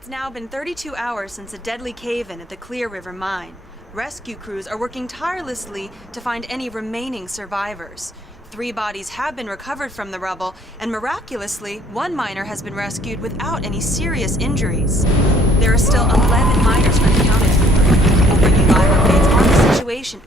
It's now been 32 hours since a deadly cave in at the Clear River mine. Rescue crews are working tirelessly to find any remaining survivors. Three bodies have been recovered from the rubble, and miraculously, one miner has been rescued without any serious injuries. There are still 11 miners unaccounted for. We'll bring you live updates on the situation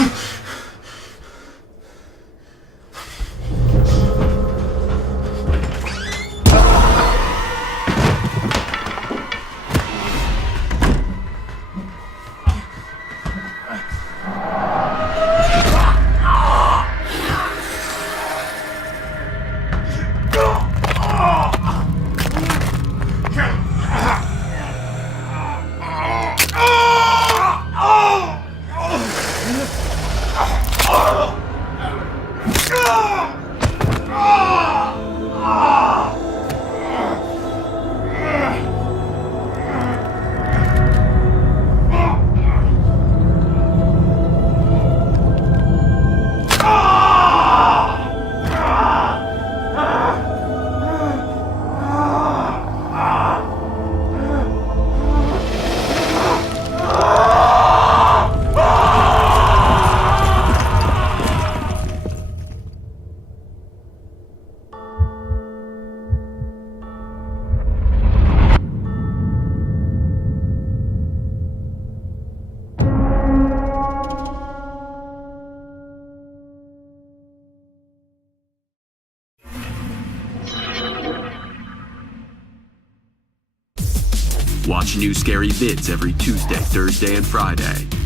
All right. Watch new scary vids every Tuesday, Thursday, and Friday.